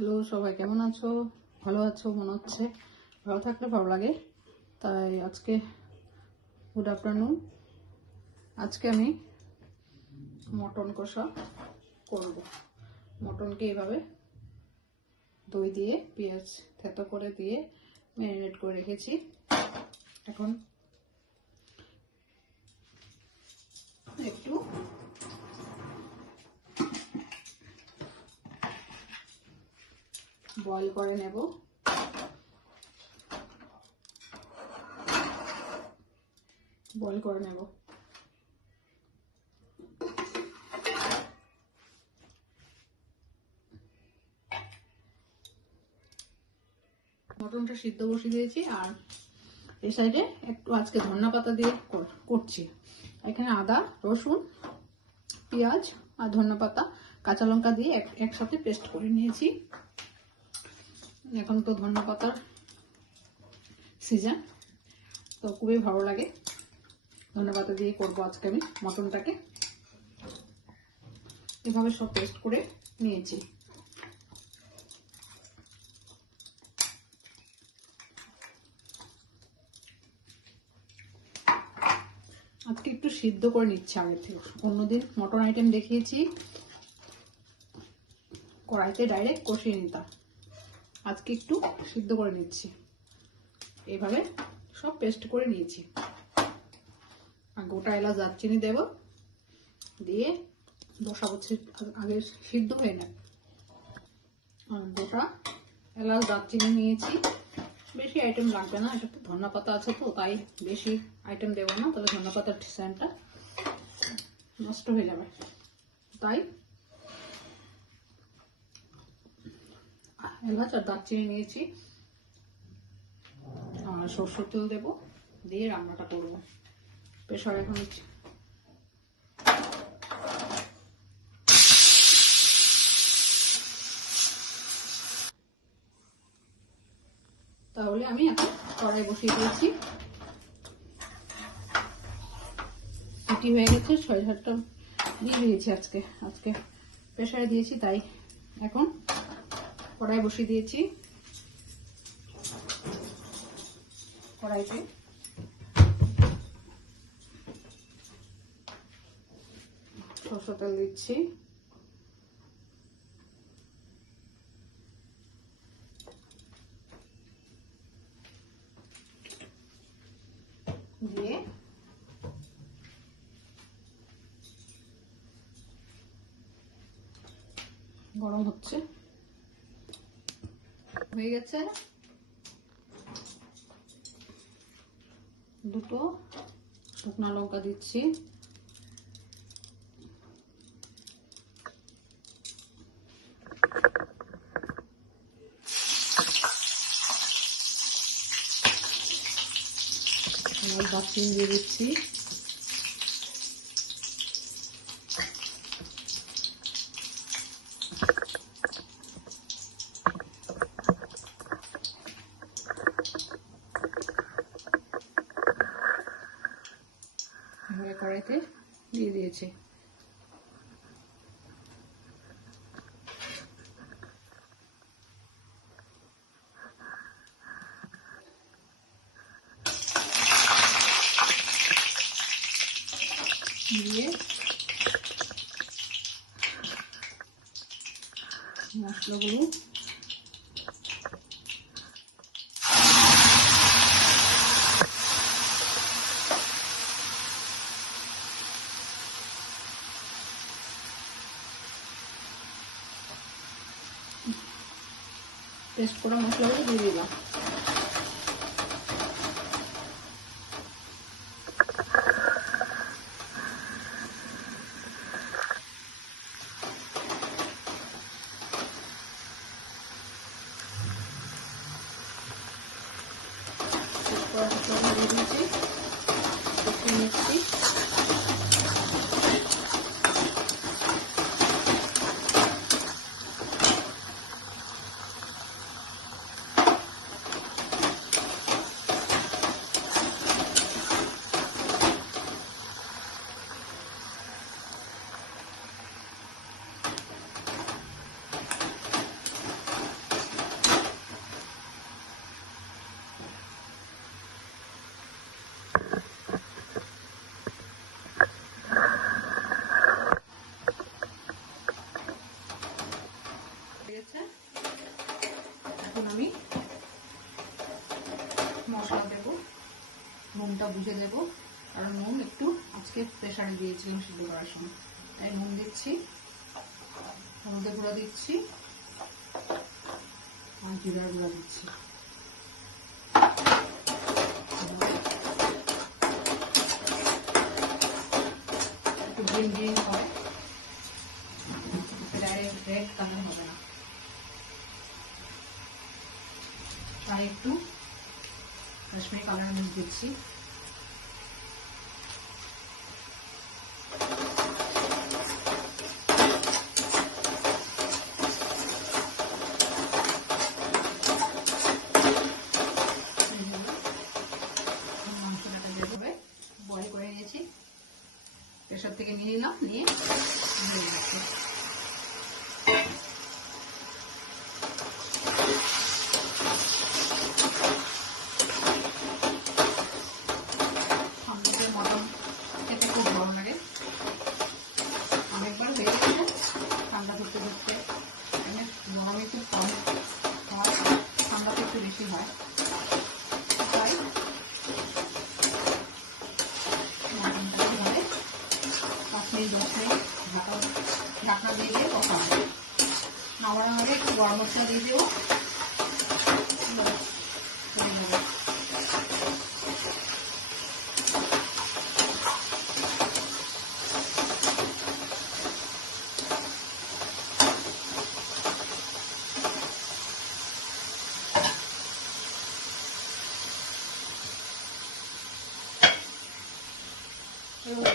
Hello সবাই, কেমন আছো? ভালো আছো মনে হচ্ছে। ভালো থাকলে ভালো লাগে। তাই আজকে গুড আফটারনুন। আজকে আমি মটন কষা করব। মটনকে এইভাবে দই দিয়ে পেঁয়াজ থেতো করে দিয়ে ম্যারিনেট করে রেখেছি। এখন একটু বয়েল করে নেব। মটনটা সিদ্ধ বসিয়ে দিয়েছি, আর এই সাইডে একটু আজকে ধনিয়া পাতা দিয়ে করছি। এখানে আদা, রসুন, পেঁয়াজ আর ধনিয়া পাতা, কাঁচা লঙ্কা দিয়ে একসাথে পেস্ট করে নিয়েছি। এখন তো ধনিয়া পাতার সিজন, তো খুবই ভালো লাগে। ধনিয়া পাতা দিয়ে করবো আজকে আমি মটনটাকে। এভাবে সব পেস্ট করে নিয়েছি। আজকে একটু সিদ্ধ করে নিচ্ছি আগের থেকে। অন্যদিন মটন আইটেম দেখিয়েছি কড়াইতে ডাইরেক্ট কষিয়ে নিতাম, আজকে একটু সিদ্ধ করে নিচ্ছি। এইভাবে সব পেস্ট করে নিয়েছি। আর গোটা এলাচ দারচিনি দেব, দিয়ে বসাবো। আগে সিদ্ধ হয়ে নেয়। আর গোটা এলাচ দারচিনি নিয়েছি। বেশি আইটেম লাগবে না, এটা তো ধনিয়া পাতা আছে, তো তাই বেশি আইটেম দেবো না, তাহলে ধনিয়া পাতার ডিজাইনটা নষ্ট হয়ে যাবে। তাই এলাচ আর দারচিনি নিয়েছি। আর সরষের তেল দেবো, দিয়ে রান্নাটা করবো। প্রেসার এখন তাহলে আমি এখন কড়াই বসিয়ে দিয়েছি। সিটি হয়ে গেছে, 6-7টা দিয়ে দিয়েছি আজকে প্রেসারে দিয়েছি, তাই এখন কড়াই বসিয়ে দিয়েছি। কড়াইতে সরষের তেল দিচ্ছি। দিয়ে গরম হচ্ছে, হয়ে গেছে। দুটো শুকনো লঙ্কা দিচ্ছি। দারচিনি দিয়ে দিচ্ছি। কড়াইতে দিয়ে দিয়েছি। দিয়ে মশলাগুলো পেস্ট করা মশলাগুলো দিয়ে দিলাম। মশলা দিয়ে দিয়েছি, কষিয়ে নিচ্ছি। আমি মশলা দেবো, নুনটা বুঝে দেবো, কারণ নুন একটু আজকে প্রেশারে দিয়েছিলাম সিদ্ধ করার সময়, তাই নুন দিচ্ছি, হলুদের গুঁড়া দিচ্ছি আর জিরার গুঁড়া দিচ্ছি। একটু গ্রিন গ্রিন হবে, ডাইরেক্ট রেড কালার হবে না। আর একটু কাশ্মীরি কালার মিক্স দিচ্ছি। বয়েল করে নিয়েছি, প্রেসার থেকে নিয়ে নিলাম, নিয়ে মটন খেতে খুব ভালো লাগে। অনেকবার হয়ে গেছে ঠান্ডা ধরতে ধরতে, গরমে খুব কম হয়, ঠান্ডাতে একটু বেশি হয়, তাই মটনটা ভাবে 5 মিনিট 10 মিনিট ঢাকনা দিয়ে দিয়ে কষা হয়। নামানোর আগে একটু গরম মশলা দিয়ে দিও, হয়ে যাবে।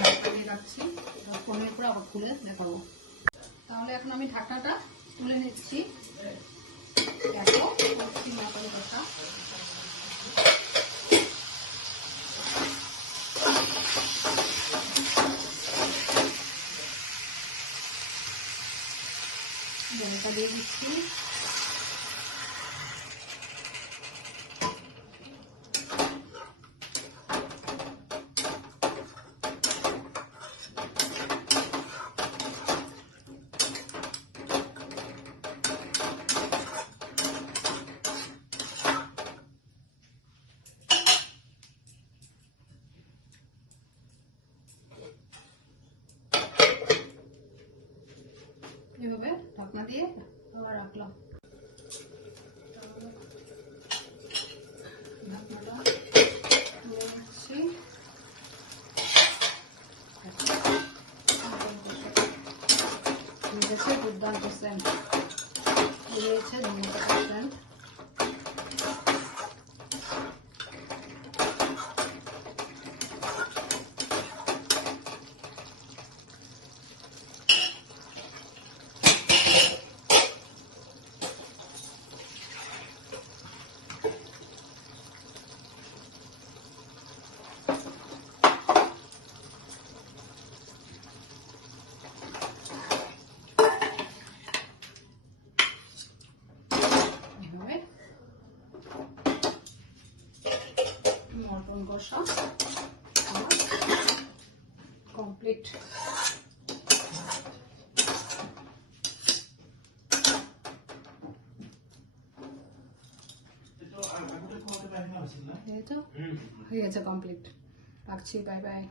ঢাকনা দিয়ে রাখছি, 10-15 মিনিট পরে আবার খুলে দেখাবো। তাহলে এখন আমি ঢাকনাটা তুলে নিচ্ছি। দেখো মটন কষা জলটা দিয়ে দিচ্ছি। এভাবে ঢাকনা দিয়ে আবার রাখলাম। ঢাকনাটা তুলে নিচ্ছি। দুর্দান্ত সেন্ট বেরিয়েছে, ধন্যবাদ সেন্ট। মটন কষা কমপ্লিট। হয়ে গেছে কমপ্লিট। রাখছি, বাই বাই।